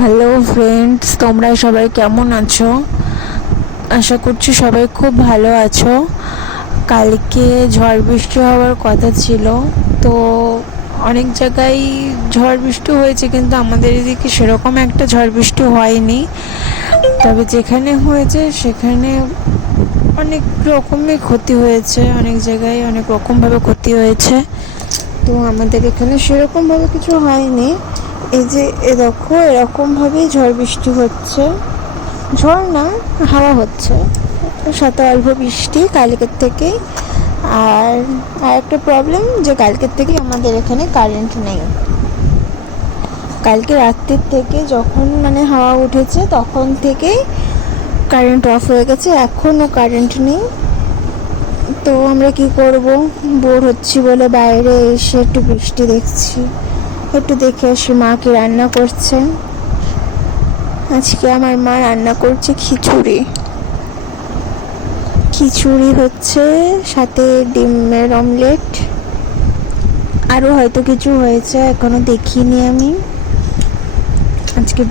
Hello friends, তোমরা সবাই কেমন আছো? আশা করছি সবাই খুব ভালো আছো। কালকে ঝড় বৃষ্টি হওয়ার কথা ছিল, তো অনেক জায়গায় ঝড় বৃষ্টি হয়েছে, কিন্তু আমাদের এদিকে সেরকম একটা ঝড় বৃষ্টি হয়নি। তবে যেখানে হয়েছে সেখানে অনেক রকমের ক্ষতি হয়েছে, অনেক জায়গায় অনেক রকমভাবে ক্ষতি হয়েছে। তো আমাদের এখানে সেরকমভাবে কিছু হয়নি। এই যে দেখো, এরকমভাবেই ঝড় বৃষ্টি হচ্ছে, ঝড় না, হাওয়া হচ্ছে, সাথে অল্প বৃষ্টি কালকের থেকেই। আর একটা প্রবলেম যে কালকের থেকেই আমাদের এখানে কারেন্ট নেই। কালকে রাত্রির থেকে যখন হাওয়া উঠেছে তখন থেকেই কারেন্ট অফ হয়ে গেছে, এখনও কারেন্ট নেই। তো আমরা কি করব, বোর হচ্ছি বলে বাইরে এসে একটু বৃষ্টি দেখছি, একটু দেখে আসি মা কি রান্না করছে। আজকে আমার মা রান্না করছে খিচুড়ি। খিচুড়ি হচ্ছে, সাথে ডিমের অমলেট, আরও হয়তো কিছু হয়েছে, এখনো দেখিনি আমি। আজকে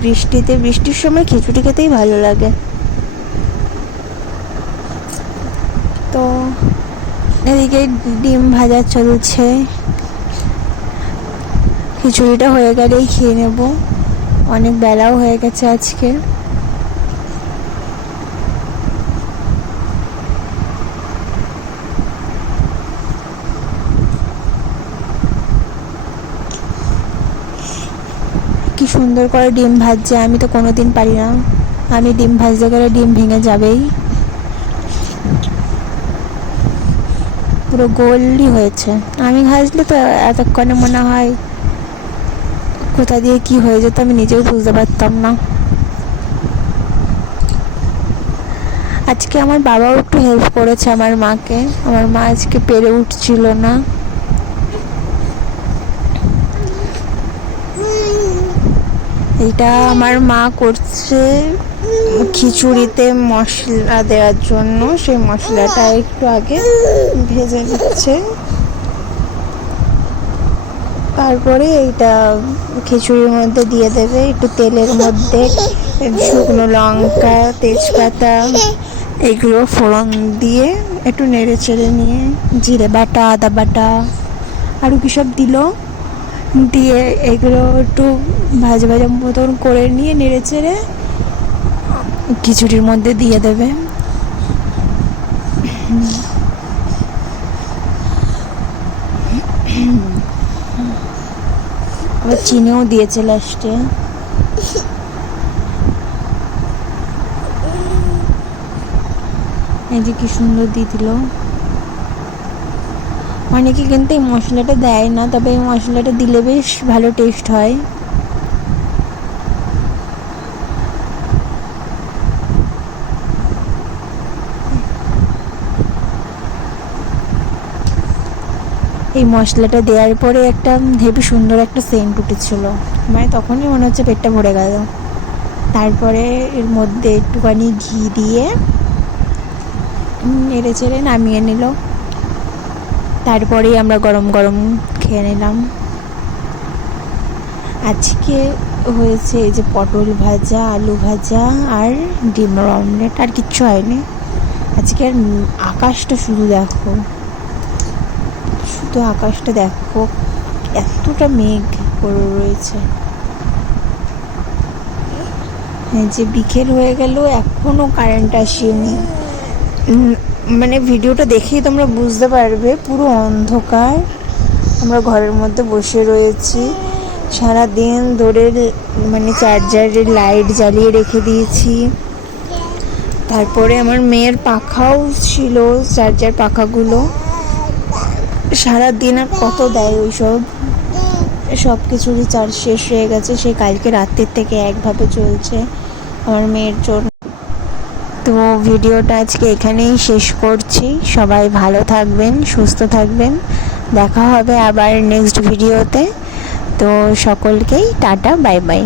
বৃষ্টির সময় খিচুড়ি খেতেই ভালো লাগে। তো এদিকে ডিম ভাজা চলছে, খিচুড়িটা হয়ে গেলেই খেয়ে নেব, অনেক বেলাও হয়ে গেছে আজকে। কি সুন্দর করে ডিম ভাজছে, আমি তো কোনোদিন পারি না। আমি ডিম ভাজতে গেলে ডিম ভেঙে যাবেই। পুরো গোলই হয়েছে, আমি ভাজলে তো এতক্ষণে মনে হয় কোথা দিয়ে কি হয়ে যেত আমি নিজেও বুঝতে পারতাম না। আজকে আমার বাবাও একটু হেল্প করেছে আমার মাকে, আমার মা আজকে পেরে উঠছিল না। এটা আমার মা করছে খিচুড়িতে মশলা দেওয়ার জন্য, সেই মশলাটা একটু আগে ভেজে নিচ্ছে, তারপরে এইটা খিচুড়ির মধ্যে দিয়ে দেবে। একটু তেলের মধ্যে শুকনো লঙ্কা, তেজপাতা এগুলো ফোড়ন দিয়ে একটু নেড়ে চেড়ে নিয়ে জিরে বাটা, আদা বাটা, আরও কী সব দিল, দিয়ে এগুলো একটু ভাজা ভাজা মতন করে নিয়ে নেড়ে চেড়ে খিচুড়ির মধ্যে দিয়ে দেবে। আবার চিনিও দিয়েছে লাস্টে। এই যে কি সুন্দর দিয়ে দিল। অনেকে কিন্তু এই মশলাটা দেয় না, তবে এই মশলাটা দিলে বেশ ভালো টেস্ট হয়। এই মশলাটা দেওয়ার পরে একটা হেবি সুন্দর একটা সেন্ট উঠেছিল, তখনই মনে হচ্ছে পেটটা ভরে গেল। তারপরে এর মধ্যে একটুখানি ঘি দিয়ে নেড়ে চেড়ে নামিয়ে নিল, তারপরেই আমরা গরম গরম খেয়ে নিলাম। আজকে হয়েছে এই যে পটল ভাজা, আলু ভাজা আর ডিমের অমলেট, আর কিচ্ছু হয়নি আজকে। আর আকাশটা শুধু দেখো, শুধু আকাশটা দেখো, এতটা মেঘ করে রয়েছে। এই যে বিকেল হয়ে গেল, এখনো কারেন্ট আসেনি। ভিডিওটা দেখেই তোমরা বুঝতে পারবে, পুরো অন্ধকার। আমরা ঘরের মধ্যে বসে রয়েছি, সারাদিন ধরে চার্জারের লাইট জ্বালিয়ে রেখে দিয়েছি। তারপরে আমার মেয়ের পাখাও ছিল, চার্জার পাখাগুলো সারাদিন আর কত দেয়, ওইসব সব কিছুরই চার্জ শেষ হয়ে গেছে। সেই কালকে রাতের থেকে একভাবে চলছে আমার মেয়ের জন্য। তো ভিডিওটা আজকে এখানেই শেষ করছি। সবাই ভালো থাকবেন, সুস্থ থাকবেন, দেখা হবে আবার নেক্সট ভিডিওতে। তো সকলকেই টাটা, বাই বাই।